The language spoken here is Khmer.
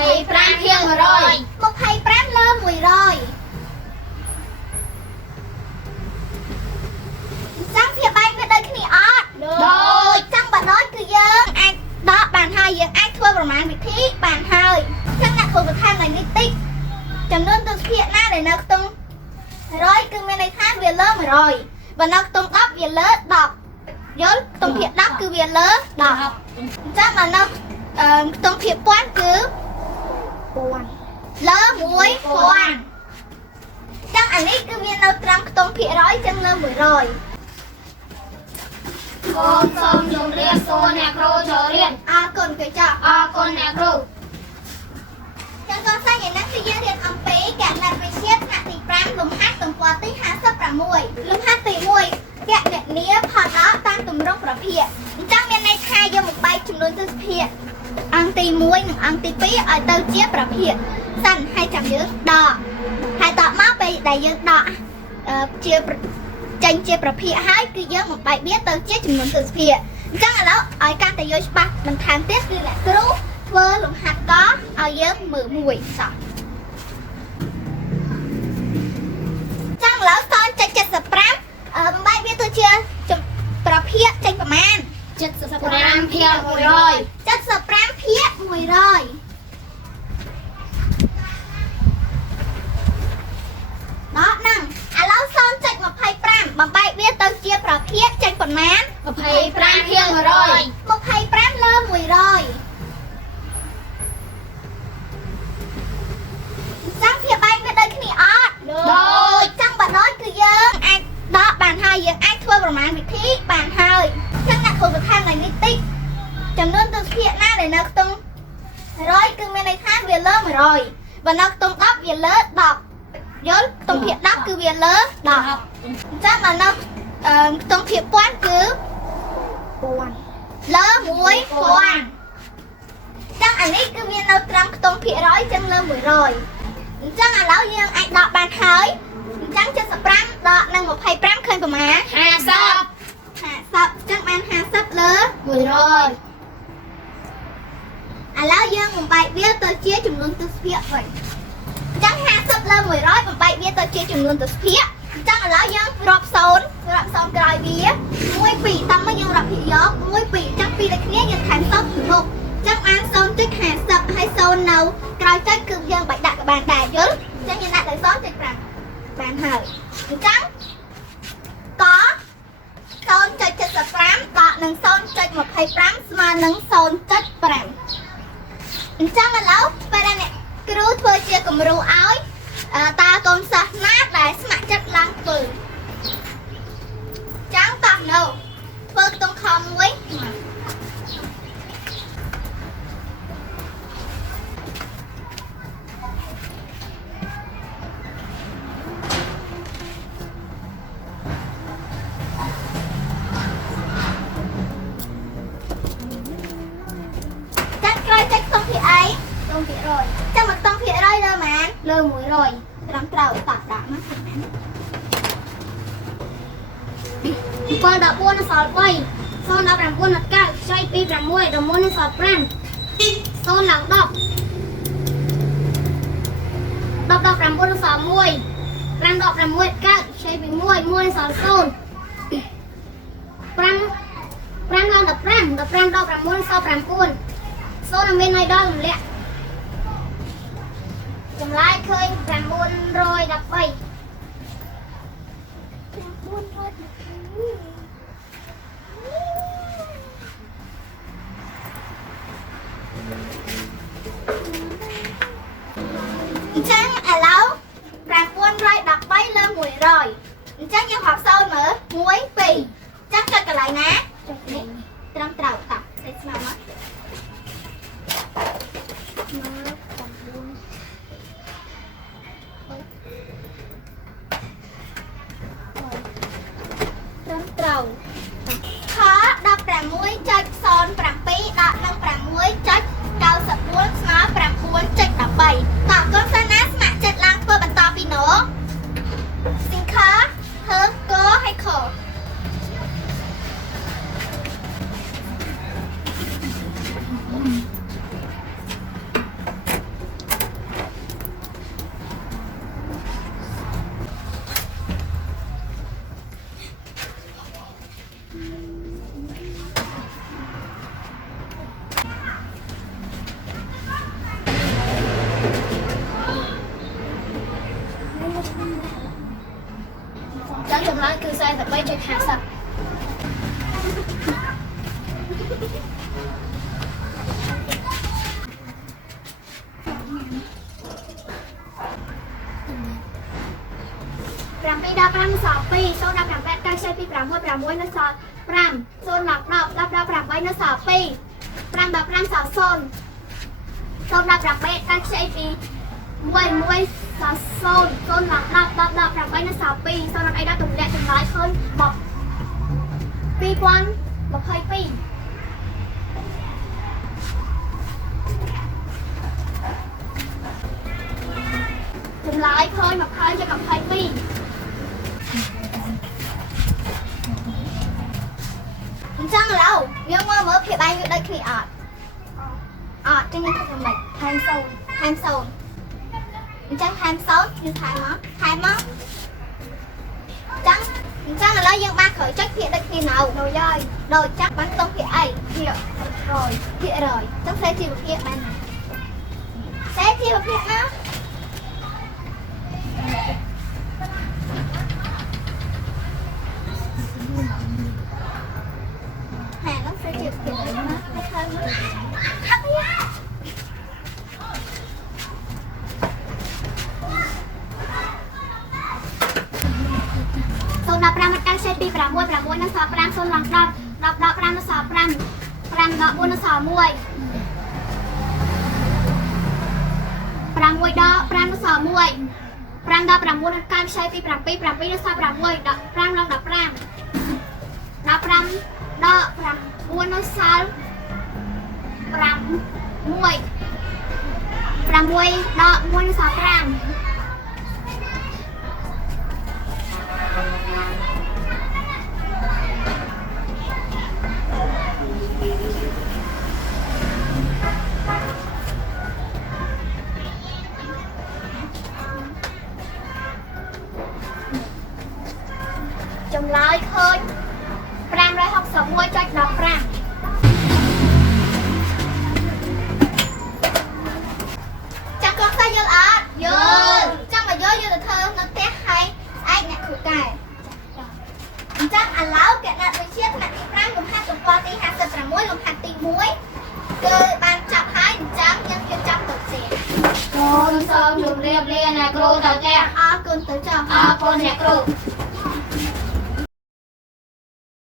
25 เพียง100 25លើ100ចាំភាគបែកវាដូចគ្នាអត់ដូចចាំបើដូចគឺយើងអាចដកបានហើយយើងអាចធ្វើប្រមាណវិធីបានហើយចឹងអ្នកគ្រូបន្ថែមឡើងនេះតិចចំនួនទស្សភាគណាដែលនៅក្នុង100គឺមានន័យថាវាលើ100បើនៅក្នុង10វាលើ10យល់ខ្ទង់ភាគ10គឺវាលើ10អញ្ចឹងបើនៅខ្ទង់ភាគពាន់គឺ1000លើ1000ចឹងអានេះគឺវានៅត្រង់ខ្ទង់ភាគរយចឹងលើ100កូនសូមជម្រាបសួរអ្នកគ្រូចូលរៀនអរគុណកញ្ចក់អរគុណអ្នកគ្រូចឹងកូនស្រីឯនេះគឺយើងរៀនអំពីគណិតវិទ្យាថ្នាក់ទី5លំហាត់ទំព័រទី56លំហាត់ទី1គណនាផលដកតាមទម្រង់ប្រភេទអញ្ចឹងមានន័យថាយើងមកបែកចំនួនទស្សភាគអង្គទី1និងអង្គទី2ឲ្យទៅជាប្រភេទសិនហើយចាំយើងដកហើយតបមកពេលដែលយើងដកជាចេញជាប្រភេទហើយគឺយើងមកបែកវាទៅជាចំនួនទស្សភាគអញ្ចឹងឥឡូវឲ្យកាន់តែយល់ច្បាស់បន្ថែមទៀតគឺអ្នកគ្រូធ្វើលំហាត់កឲ្យយើងមើលមួយសោះចឹងឥឡូវ0.75បែកវាទៅជាប្រភេទចេញប្រមាណ75 ភាគ 100 75ភាគ100ដល់ហ្នឹងឥឡូវ0.25បំបែកវាទៅជាប្រភេទចេញប៉ុន្មាន 25 ភាគ 100 25លើ100ចាំភាគបែកវាដូចគ្នាអត់ដូចចាំបើដូចគឺយើងអាចដកបានហើយយើងអាចធ្វើប្រមាណវិធីបានហើយចឹងអ្នកគ្រូបន្ថែមឡើងនេះតិចចំនួនទស្សភាគណាដែលនៅក្នុង100គឺមានន័យថាវាលើ100បើនៅក្នុង10វាលើ10យល់ខ្ទង់ភាគ10គឺវាលើ10អញ្ចឹងបើនៅខ្ទង់ភាគពាន់គឺ1000លើ1000ចឹងអានេះគឺវានៅត្រង់ខ្ទង់ភាគរយចឹងលើ100អញ្ចឹងឥឡូវយើងអាចដកបានហើយអញ្ចឹង75ដកនឹង25ឃើញប្រមាណ50ចឹងបាន50លើ100ឥឡូវយើងបំបែកវាទៅជាចំនួនទស្សភាគវិញអញ្ចឹង50លើ100បំបែកវាទៅជាចំនួនទស្សភាគអញ្ចឹងឥឡូវយើងរាប់0ក្រោយវា1 2តាមមកយើងរាប់ភាគយក1 2អញ្ចឹងពីដូចគ្នាយើងថែម0ទៅមុខអញ្ចឹងបាន0.50ហើយ0នៅក្រោយចុចគឺយើងបាច់ដាក់ក៏បានដែរយល់អញ្ចឹងយើងដាក់ទៅ0.5បានហើយអញ្ចឹងក0.75ដកនឹង0.25ស្មើនឹង0.5អញ្ចឹងឥឡូវពេលអ្នកគ្រូធ្វើជាគំរូឲ្យតើកូនសិស្សណាដែលស្ម័គ្រចិត្តឡើងធ្វើចាំតោះនៅធ្វើខ្ទង់ខមួយចាំមកខ្ទង់ភាគរយលើម៉ានលើ100ត្រឹមត្រូវតាក់ដាក់មក714នៅសល់3 019នៅ9ខ្ចីពី6 11នៅសល់5 0ឡើង10 10 19នៅសល់1 5 16កើតខ្ចីពី1 1នៅសល់0 5ឡើង15 15 19សល់9 0មានន័យដល់រំលាក់ចម្លើយឃើញ913អញ្ចឹងឥឡូវ913លើ100អញ្ចឹងយើងរាប់0មើល1 2ចាំចុចកន្លែងណានេះត្រឹមត្រូវតាសេចស្មើមកត្រូវខ16.07ដកនឹង6.94ស្មើ9.13តើកូនសិស្សណាស្ម័គ្រចិត្តឡើងធ្វើបន្តពីណូសិង្ខាហើយកហើយខ 7ដល់5នៅសល់2 0ដល់8 9 6 2 6 6នៅសល់5 0ដល់10 10ដល់8នៅសល់2 5ដល់5សល់0 0ដល់8កាត់ខ្ចីពី1 1សល់0 0ដល់10 10ដល់8នៅសល់2 0ដល់អីដល់ទម្លាក់ចម្លើយឃើញមក2022ចម្លើយឃើញ20ជា22អញ្ចឹងឥឡូវយើងមកមើលភាពឯងវាដូចគ្នាអត់ចឹងយើងធ្វើមិនថែម0អញ្ចឹងថែម0គឺថែមមកអញ្ចឹងឥឡូវយើងបានក្រោយចុចភាគដូចគ្នានៅដូចហើយដូចចាប់បានតុងភាគអីភាគ100អញ្ចឹងសេជីវភាពបានណាសេជីវភាពណាសេជីវភាពណាให้ឃើញមើលហាក់យ៉ា0ដល់5មកកាន់6 2 6 6នៅសល់5 0ឡើង10 10ដល់5នៅសល់5 5ដល់4នៅសល់1 6ដល់5នៅសល់1 5ដល់9នៅកាន់6 2 7 7នៅសល់6 ដល់5ឡើង15 15ដល់9នៅសល់6 6ដល់1នៅសល់5ចម្លើយឃើញ561.15ចាំកូនសាយល់អត់យល់ចាំមកយកទៅធ្វើនៅផ្ទះហើយឯងអ្នកគ្រូកែអញ្ចឹងឥឡូវកណិតវិទ្យាថ្នាក់ទី5លំហាត់ទំព័រទី56លំហាត់ទី1គឺបានចាប់ហើយអញ្ចឹងយើងជឿចាប់ទៅផ្ទះកូនសូមជម្រាបលាអ្នកគ្រូទៅផ្ទះអរគុណទៅចុះអរគុណអ្នកគ្រូ